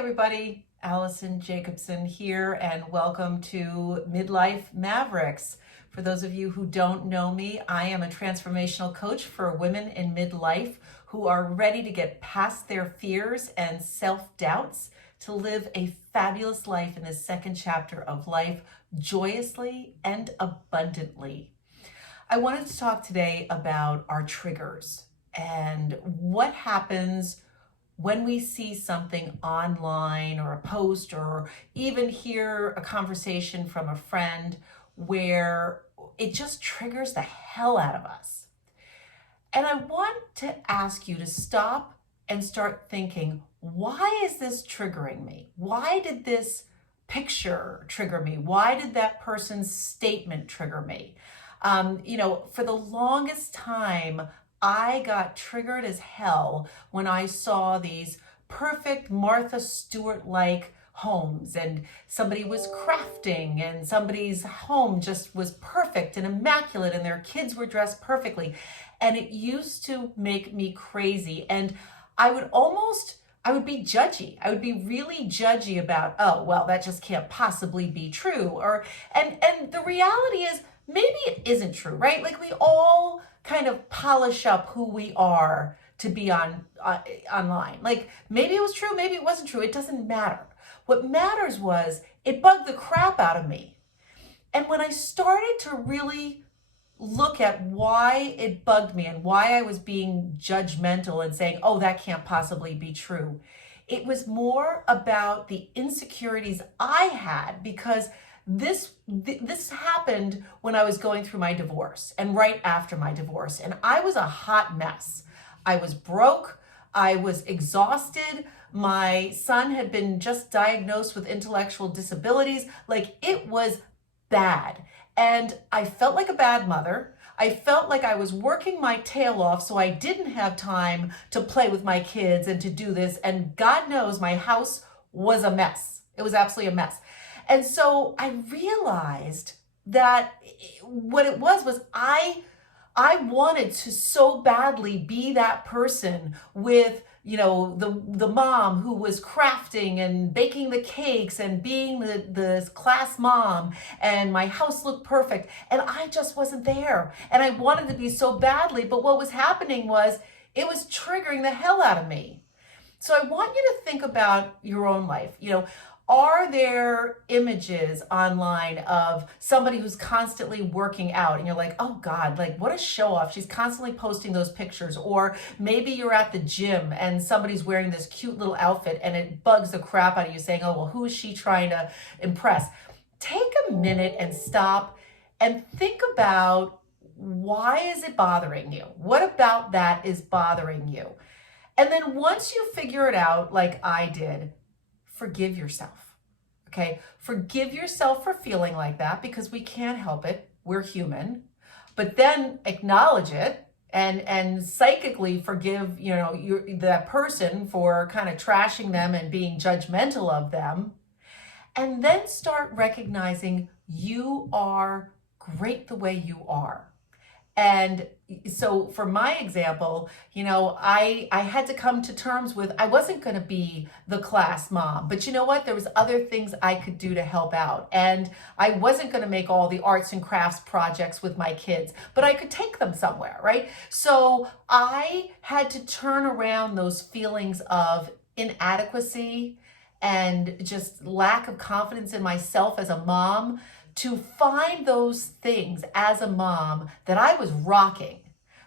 everybody, Allison Jacobson here, and welcome to Midlife Mavericks. For those of you who don't know me, I am a transformational coach for women in midlife who are ready to get past their fears and self-doubts to live a fabulous life in this second chapter of life, joyously and abundantly. I wanted to talk today about our triggers and what happens when we see something online or a post or even hear a conversation from a friend where it just triggers the hell out of us. And I want to ask you to stop and start thinking, why is this triggering me? Why did this picture trigger me? Why did that person's statement trigger me? For the longest time, I got triggered as hell when I saw these perfect Martha Stewart-like homes and somebody was crafting and somebody's home just was perfect and immaculate and their kids were dressed perfectly. And it used to make me crazy. And I would be judgy. I would be really judgy about, oh, well, that just can't possibly be true. And the reality is, maybe it isn't true, right? Like we all kind of polish up who we are to be online. Like maybe it was true, maybe it wasn't true. It doesn't matter. What matters was it bugged the crap out of me. And when I started to really look at why it bugged me and why I was being judgmental and saying, oh, that can't possibly be true, it was more about the insecurities I had because this happened when I was going through my divorce and right after my divorce. And I was a hot mess. I was broke. I was exhausted. My son had been just diagnosed with intellectual disabilities. Like it was bad. And I felt like a bad mother. I felt like I was working my tail off so I didn't have time to play with my kids and to do this. And God knows my house was a mess. It was absolutely a mess. And so I realized that what it was I wanted to so badly be that person with, the mom who was crafting and baking the cakes and being the class mom, and my house looked perfect. And I just wasn't there. And I wanted to be so badly. But what was happening was it was triggering the hell out of me. So I want you to think about your own life. Are there images online of somebody who's constantly working out and you're like, oh God, like what a show off. She's constantly posting those pictures. Or maybe you're at the gym and somebody's wearing this cute little outfit and it bugs the crap out of you saying, oh, well, who is she trying to impress? Take a minute and stop and think about, why is it bothering you? What about that is bothering you? And then once you figure it out, like I did, forgive yourself, okay? Forgive yourself for feeling like that because we can't help it. We're human. But then acknowledge it and psychically forgive, that person for kind of trashing them and being judgmental of them. And then start recognizing you are great the way you are. And so for my example, I had to come to terms with, I wasn't going to be the class mom, but you know what? There was other things I could do to help out. And I wasn't going to make all the arts and crafts projects with my kids, but I could take them somewhere, right? So I had to turn around those feelings of inadequacy and just lack of confidence in myself as a mom to find those things as a mom that I was rocking,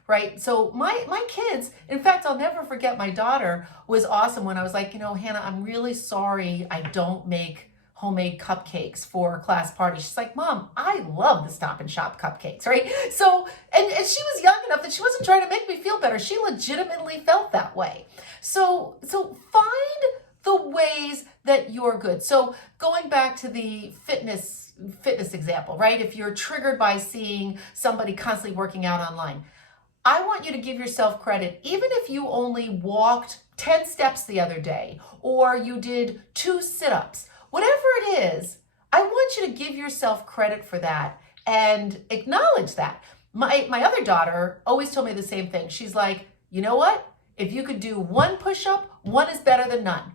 right? So my kids, in fact, I'll never forget, my daughter was awesome when I was like, Hannah, I'm really sorry I don't make homemade cupcakes for class party. She's like, Mom, I love the Stop and Shop cupcakes, right? So, and she was young enough that she wasn't trying to make me feel better. She legitimately felt that way. So find the ways that you're good. So going back to the fitness example, right? If you're triggered by seeing somebody constantly working out online, I want you to give yourself credit. Even if you only walked 10 steps the other day, or you did 2 sit-ups, whatever it is, I want you to give yourself credit for that and acknowledge that. My other daughter always told me the same thing. She's like, you know what? If you could do 1 push-up, 1 is better than none.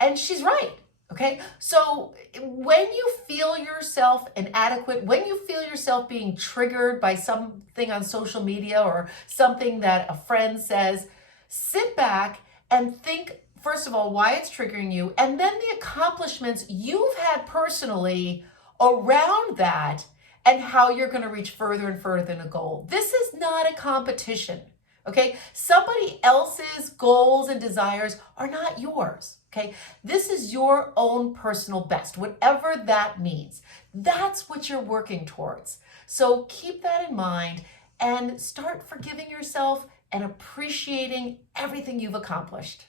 And she's right. Okay. So when you feel yourself inadequate, when you feel yourself being triggered by something on social media or something that a friend says, sit back and think, first of all, why it's triggering you, and then the accomplishments you've had personally around that and how you're going to reach further and further than a goal. This is not a competition. Okay, somebody else's goals and desires are not yours. Okay, this is your own personal best, whatever that means. That's what you're working towards. So keep that in mind and start forgiving yourself and appreciating everything you've accomplished.